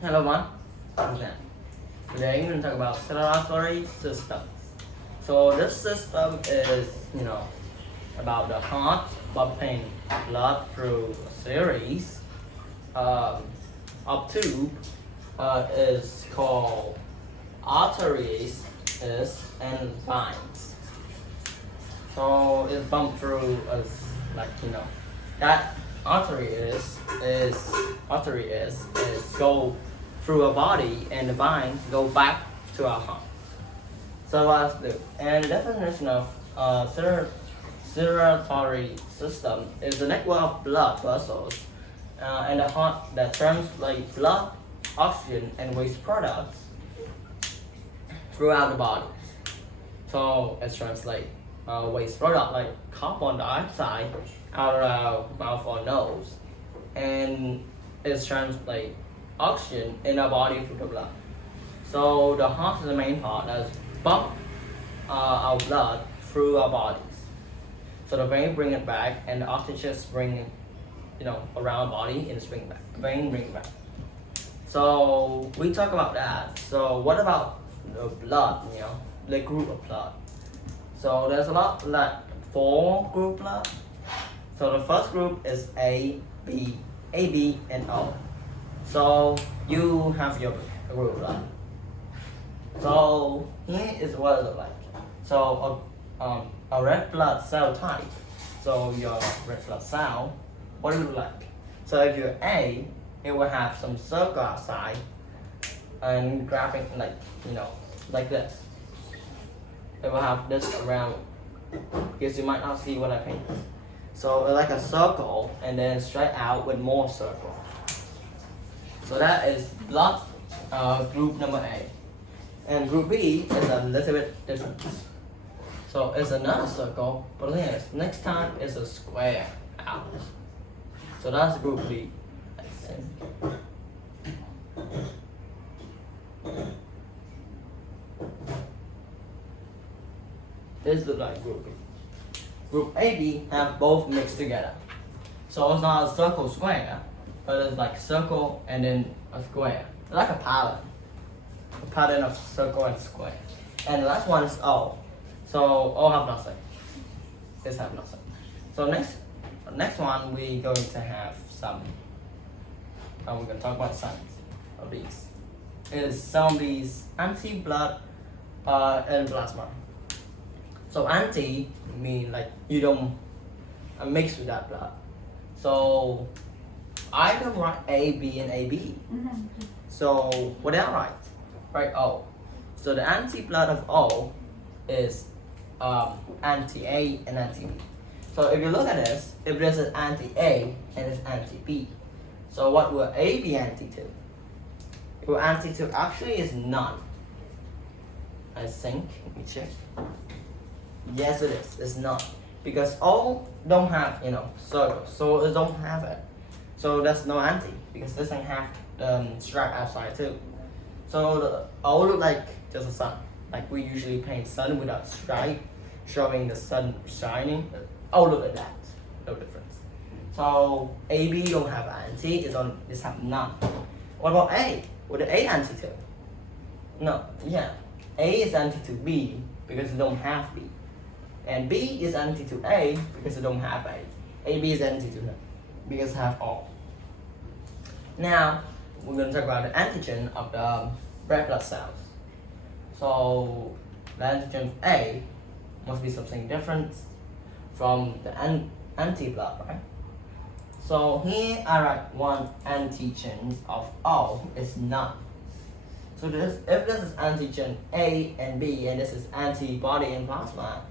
Hello everyone, I'm Zen. Today I'm going to talk about circulatory systems. So this system is, about the heart pumping blood through a series of tube is called arteries and veins. So it's pumped through that artery is go through a body and the veins go back to our heart. So let's do. And the definition of circulatory system is a network of blood vessels and the heart that translate blood, oxygen, and waste products throughout the body. So it translates waste product like carbon dioxide out of our mouth or nose, and it translates oxygen in our body through the blood. So the heart is the main part that pump our blood through our bodies. So the vein bring it back, and the oxygen just bring it, around body and bring back. Vein bring it back. So we talk about that. So what about the blood? The group of blood. So there's a lot like 4 group blood. So the first group is A, B, and O. So you have your group blood. So here is what it looks like. So a red blood cell type. So your red blood cell, what do it look like? So if you're A, it will have some circle outside and grabbing like this. It will have this around because you might not see what I paint. So it's like a circle and then straight out with more circle. So that is blood group number A. And group B is a little bit different. So it's another circle, but next time it's a square out. So that's group B. This looks like group B. Group AB have both mixed together. So it's not a circle square, but it's like circle and then a square. It's like a pattern of circle and square. And the last one is O. So O have nothing. This have nothing. So next one we going to have some. We're going to talk about some of these. Some of these anti-blood and plasma. So anti mean like you don't mix with that blood. So I can write A, B, and AB. So what did I write? Write O. So the anti-blood of O is anti-A and anti-B. So if you look at this, if this is anti-A and it's anti-B, so what will A be anti to? It will anti to actually is none. I think. Let me check. Yes, it is. It's not because O don't have circle, so it don't have it. So that's no anti because this thing have stripe outside too. So the O look like just a sun, like we usually paint sun without stripe, showing the sun shining. O look like that, no difference. So AB don't have anti, it's have none. What about A? What is A anti to? No, yeah, A is anti to B because it don't have B. And B is anti to A because it don't have A. AB is anti to them because it have all. Now we're going to talk about the antigen of the red blood cells. So the antigen of A must be something different from the anti-blood, right? So here I write one antigen of O is none. So if this is antigen A and B and this is antibody and plasma,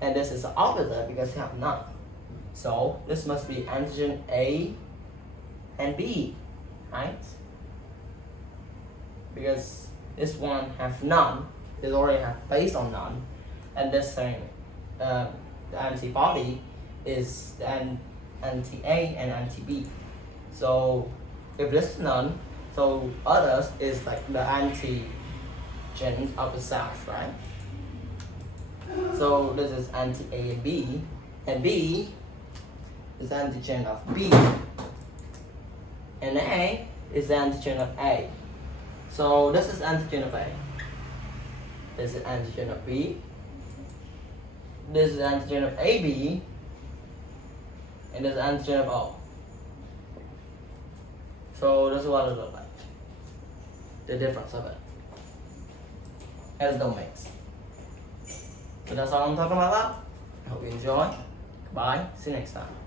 and this is the opposite because they have none. So this must be antigen A and B, right? Because this one have none, this already have based on none, and this thing, the antibody is the anti-A and anti-B. So if this is none, so others is like the antigens of the cells, right? So this is anti-A and B is antigen of B, and A is the antigen of A. So this is antigen of A. This is antigen of B. This is antigen of AB. And this is antigen of O. So this is what it looks like. The difference of it. As domains. So that's all I'm talking about. I hope you enjoy. Bye. See you next time.